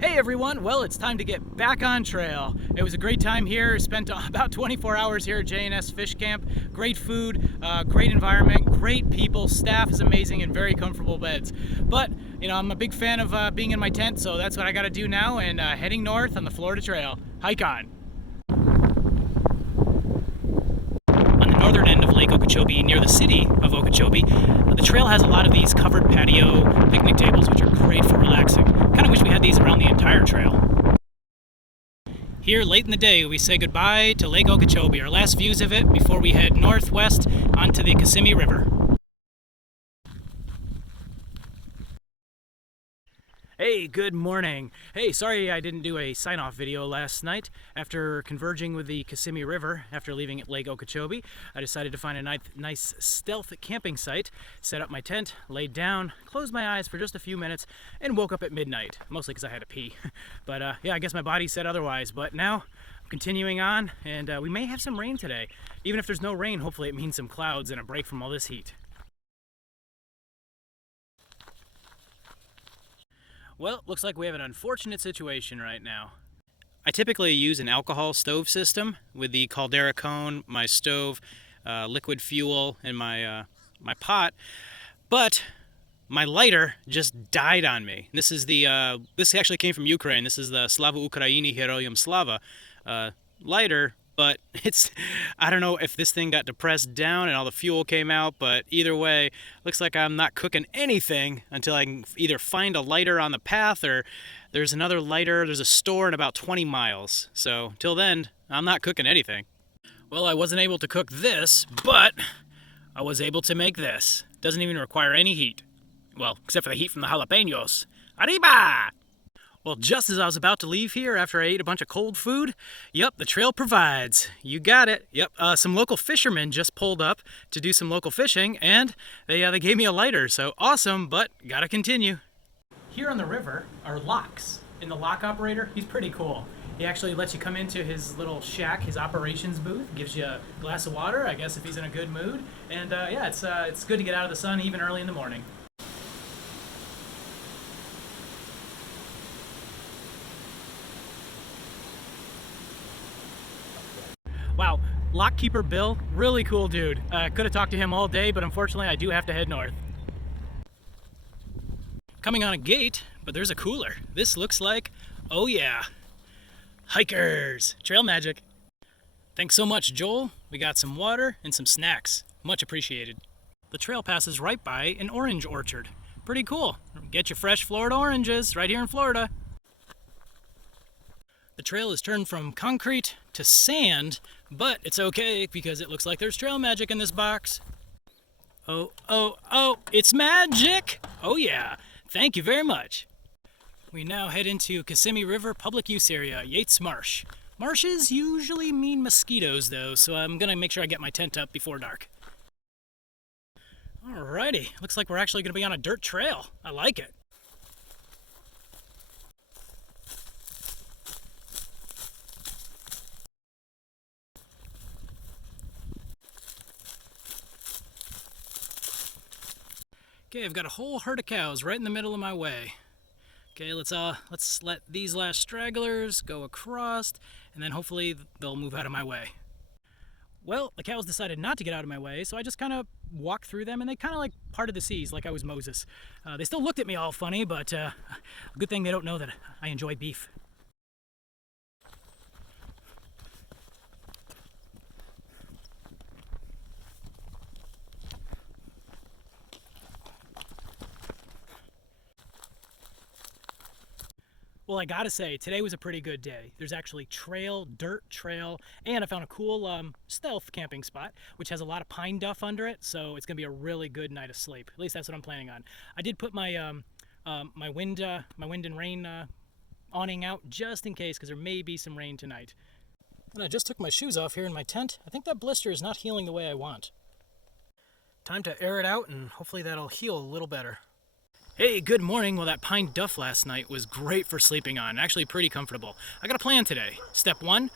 Hey everyone, well it's time to get back on trail. It was a great time here, spent about 24 hours here at J&S Fish Camp. Great food, great environment, great people, staff is amazing and very comfortable beds. But, you know, I'm a big fan of being in my tent, so that's what I gotta do now and heading north on the Florida Trail. Hike on. On the northern end of Lake Okeechobee, near the city of Okeechobee, the trail has a lot of these covered patio picnic tables, which are great for relaxing. Kind of wish we had these around the entire trail. Here, late in the day, we say goodbye to Lake Okeechobee, our last views of it before we head northwest onto the Kissimmee River. Hey, good morning. Hey, sorry I didn't do a sign-off video last night. After converging with the Kissimmee River, after leaving Lake Okeechobee, I decided to find a nice stealth camping site, set up my tent, laid down, closed my eyes for just a few minutes, and woke up at midnight, mostly because I had to pee. But yeah, I guess my body said otherwise. But now, I'm continuing on, and we may have some rain today. Even if there's no rain, hopefully it means some clouds and a break from all this heat. Well, looks like we have an unfortunate situation right now. I typically use an alcohol stove system with the caldera cone, my stove, liquid fuel, and my pot, but my lighter just died on me. This actually came from Ukraine. This is the Slava Ukraini Heroyam Slava lighter, but I don't know if this thing got depressed down and all the fuel came out, but either way, looks like I'm not cooking anything until I can either find a lighter on the path or there's another lighter. There's a store in about 20 miles. So till then, I'm not cooking anything. Well, I wasn't able to cook this, but I was able to make this. Doesn't even require any heat. Well, except for the heat from the jalapenos. Arriba! Well, just as I was about to leave here after I ate a bunch of cold food, yep, the trail provides. You got it. Yep, some local fishermen just pulled up to do some local fishing, and they gave me a lighter, so awesome, but gotta continue. Here on the river are locks, and the lock operator, he's pretty cool. He actually lets you come into his little shack, his operations booth, gives you a glass of water, I guess if he's in a good mood, and yeah, it's good to get out of the sun even early in the morning. Wow, lockkeeper Bill, really cool dude. Could have talked to him all day, but unfortunately I do have to head north. Coming on a gate, but there's a cooler. This looks like, oh yeah, hikers, trail magic. Thanks so much, Joel. We got some water and some snacks. Much appreciated. The trail passes right by an orange orchard. Pretty cool. Get your fresh Florida oranges right here in Florida. The trail is turned from concrete to sand, but it's okay because it looks like there's trail magic in this box. Oh, it's magic! Oh yeah, thank you very much. We now head into Kissimmee River Public Use Area, Yates Marsh. Marshes usually mean mosquitoes though, so I'm gonna make sure I get my tent up before dark. Alrighty, looks like we're actually gonna be on a dirt trail. I like it. Okay, I've got a whole herd of cows right in the middle of my way. Okay, let's let these last stragglers go across, and then hopefully they'll move out of my way. Well, the cows decided not to get out of my way, so I just kind of walked through them, and they kind of like parted the seas like I was Moses. They still looked at me all funny, but good thing they don't know that I enjoy beef. Well, I gotta say, today was a pretty good day. There's actually dirt trail, and I found a cool stealth camping spot, which has a lot of pine duff under it, so it's gonna be a really good night of sleep. At least that's what I'm planning on. I did put my my wind and rain awning out just in case, because there may be some rain tonight. And I just took my shoes off here in my tent. I think that blister is not healing the way I want. Time to air it out, and hopefully that'll heal a little better. Hey, good morning. Well, that pine duff last night was great for sleeping on. Actually pretty comfortable. I got a plan today. Step 1,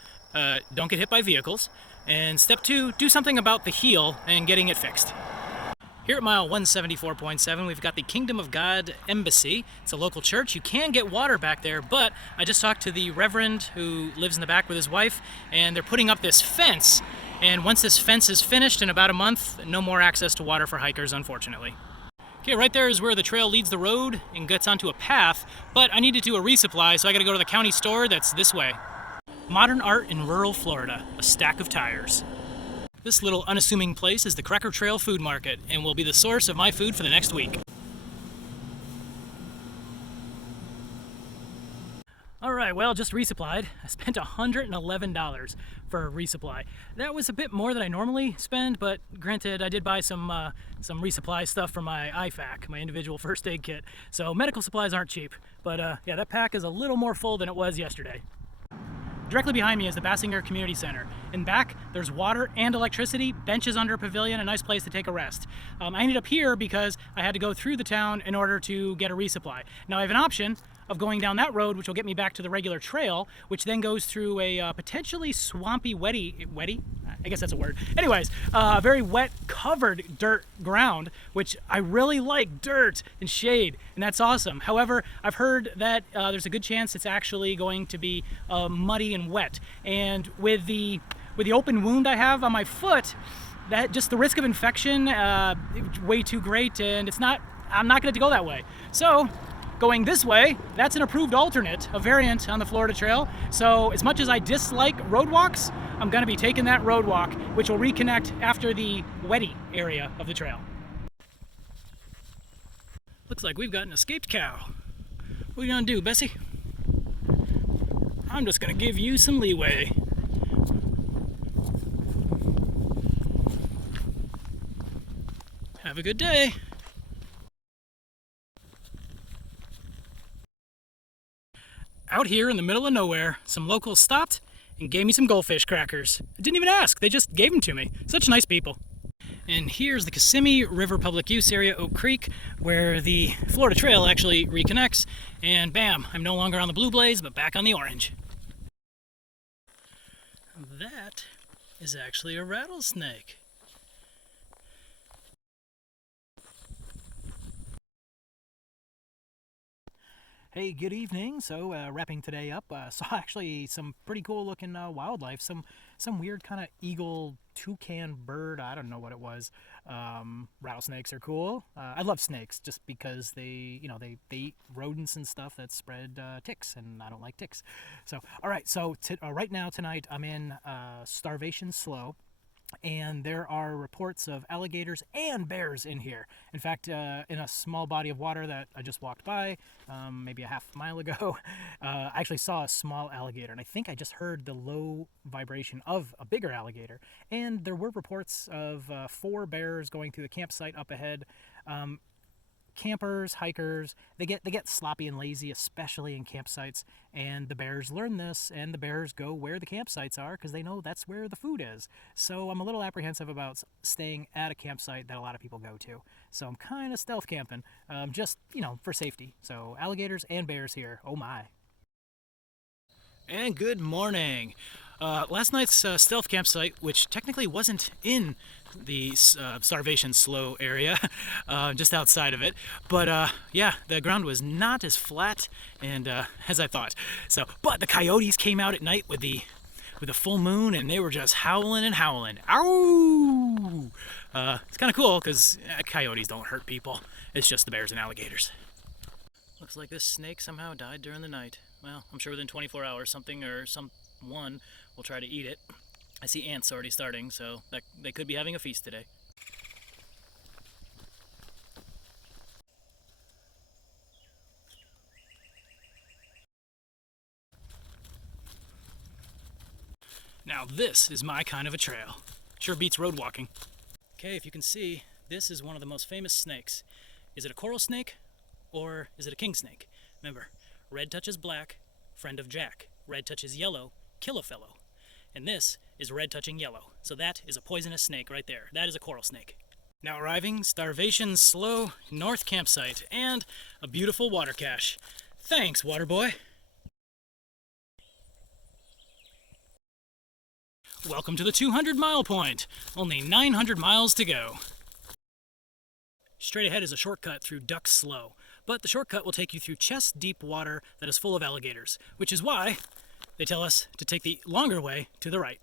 don't get hit by vehicles. And step 2, do something about the heel and getting it fixed. Here at mile 174.7, we've got the Kingdom of God Embassy. It's a local church. You can get water back there, but I just talked to the reverend who lives in the back with his wife, and they're putting up this fence. And once this fence is finished in about a month, no more access to water for hikers, unfortunately. Okay, right there is where the trail leads the road and gets onto a path, but I need to do a resupply, so I gotta go to the county store that's this way. Modern art in rural Florida, a stack of tires. This little unassuming place is the Cracker Trail Food Market and will be the source of my food for the next week. Alright, well, just resupplied. I spent $111 for a resupply. That was a bit more than I normally spend, but granted, I did buy some resupply stuff for my IFAC, my individual first aid kit. So medical supplies aren't cheap, but yeah, that pack is a little more full than it was yesterday. Directly behind me is the Bassinger Community Center. In back, there's water and electricity, benches under a pavilion, a nice place to take a rest. I ended up here because I had to go through the town in order to get a resupply. Now I have an option of going down that road, which will get me back to the regular trail, which then goes through a potentially swampy, wetty? I guess that's a word. Anyways, very wet, covered dirt ground, which I really like dirt and shade, and that's awesome. However, I've heard that there's a good chance it's actually going to be muddy and wet. And with the open wound I have on my foot, that just the risk of infection way too great, and I'm not going to go that way. So going this way, that's an approved alternate, a variant on the Florida Trail. So as much as I dislike road walks, I'm going to be taking that road walk, which will reconnect after the wetty area of the trail. Looks like we've got an escaped cow. What are you going to do, Bessie? I'm just going to give you some leeway. Have a good day. Out here in the middle of nowhere, some locals stopped and gave me some goldfish crackers. I didn't even ask, they just gave them to me. Such nice people. And here's the Kissimmee River Public Use Area, Oak Creek, where the Florida Trail actually reconnects. And bam, I'm no longer on the blue blaze, but back on the orange. That is actually a rattlesnake. Hey, good evening. So, wrapping today up, saw actually some pretty cool looking wildlife. Some weird kind of eagle, toucan bird. I don't know what it was. Rattlesnakes are cool. I love snakes just because they eat rodents and stuff that spread ticks, and I don't like ticks. So, all right. So, right now tonight, I'm in Starvation Slough. And there are reports of alligators and bears in here. In fact, in a small body of water that I just walked by, maybe a half mile ago, I actually saw a small alligator. And I think I just heard the low vibration of a bigger alligator. And there were reports of 4 bears going through the campsite up ahead. Campers, hikers, they get sloppy and lazy, especially in campsites, and the bears learn this, and the bears go where the campsites are because they know that's where the food is. So I'm a little apprehensive about staying at a campsite that a lot of people go to. So I'm kind of stealth camping, just, for safety. So alligators and bears here. Oh my. And good morning. Last night's stealth campsite, which technically wasn't in the Starvation Slough area, just outside of it, but yeah, the ground was not as flat and as I thought. So, but the coyotes came out at night with the full moon, and they were just howling and howling. Ow! It's kind of cool because coyotes don't hurt people. It's just the bears and alligators. Looks like this snake somehow died during the night. Well, I'm sure within 24 hours something or someone will try to eat it. I see ants already starting, so they could be having a feast today. Now this is my kind of a trail. Sure beats road walking. Okay, if you can see, this is one of the most famous snakes. Is it a coral snake or is it a king snake? Remember, red touches black, friend of Jack. Red touches yellow, kill a fellow. And this is red touching yellow. So that is a poisonous snake right there. That is a coral snake. Now arriving, Starvation Slough North Campsite, and a beautiful water cache. Thanks, water boy. Welcome to the 200 mile point. Only 900 miles to go. Straight ahead is a shortcut through Duck Slough, but the shortcut will take you through chest-deep water that is full of alligators, which is why they tell us to take the longer way to the right.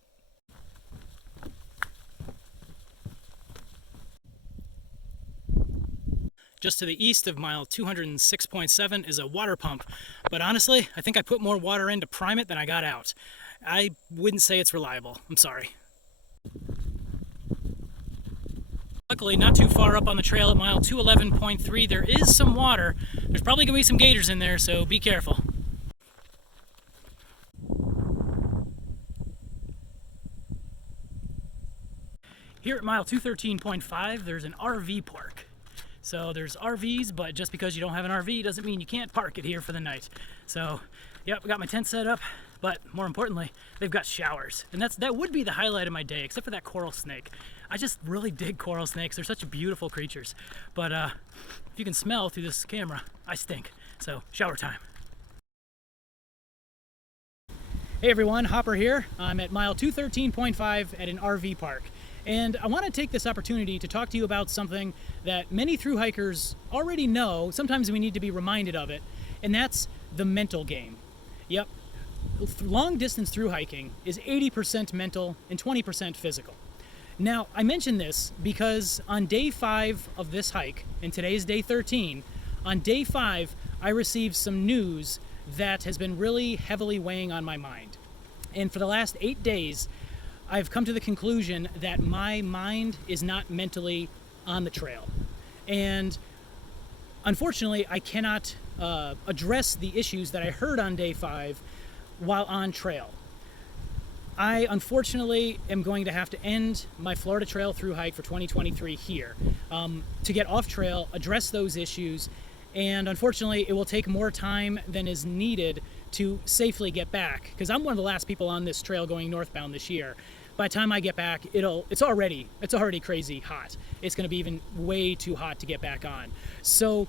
Just to the east of mile 206.7 is a water pump, but honestly, I think I put more water in to prime it than I got out. I wouldn't say it's reliable. I'm sorry. Luckily, not too far up on the trail at mile 211.3, there is some water. There's probably going to be some gators in there, so be careful. Here at mile 213.5, there's an RV park. So there's RVs, but just because you don't have an RV doesn't mean you can't park it here for the night. So, yep, I got my tent set up, but more importantly, they've got showers. And that would be the highlight of my day, except for that coral snake. I just really dig coral snakes. They're such beautiful creatures. But if you can smell through this camera, I stink. So, shower time. Hey everyone, Hopper here. I'm at mile 213.5 at an RV park. And I want to take this opportunity to talk to you about something that many thru hikers already know. Sometimes we need to be reminded of it, and that's the mental game. Yep, long distance thru hiking is 80% mental and 20% physical. Now, I mention this because on day 5 of this hike, and today is day 13, on day 5, I received some news that has been really heavily weighing on my mind. And for the last 8 days, I've come to the conclusion that my mind is not mentally on the trail. And unfortunately, I cannot address the issues that I heard on day 5 while on trail. I unfortunately am going to have to end my Florida Trail thru hike for 2023 here to get off trail, address those issues, and unfortunately it will take more time than is needed to safely get back, because I'm one of the last people on this trail going northbound this year. By the time I get back, it's already crazy hot. It's going to be even way too hot to get back on. So,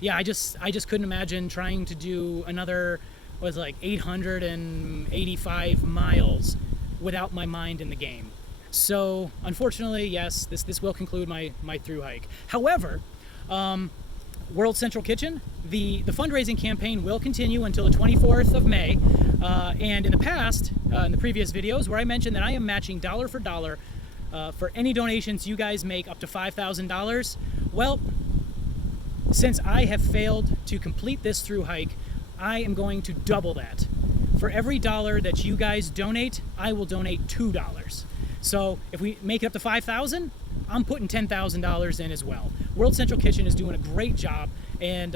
yeah, I just couldn't imagine trying to do another, what was it, like 885 miles without my mind in the game. So, unfortunately, yes, this will conclude my thru hike. However, World Central Kitchen, the fundraising campaign will continue until the 24th of May. And in the past, in the previous videos, where I mentioned that I am matching dollar for dollar for any donations you guys make up to $5,000, well, since I have failed to complete this thru hike, I am going to double that. For every dollar that you guys donate, I will donate $2. So if we make it up to $5,000, I'm putting $10,000 in as well. World Central Kitchen is doing a great job, and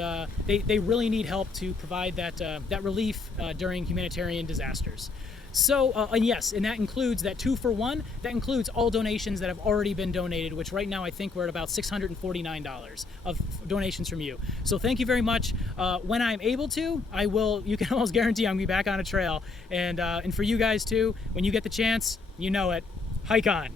they really need help to provide that relief during humanitarian disasters. So, and yes, and that includes that 2-for-1. That includes all donations that have already been donated, which right now I think we're at about $649 of donations from you. So thank you very much. When I'm able to, I will, you can almost guarantee I'm going to be back on a trail. And for you guys too, when you get the chance, you know it, hike on.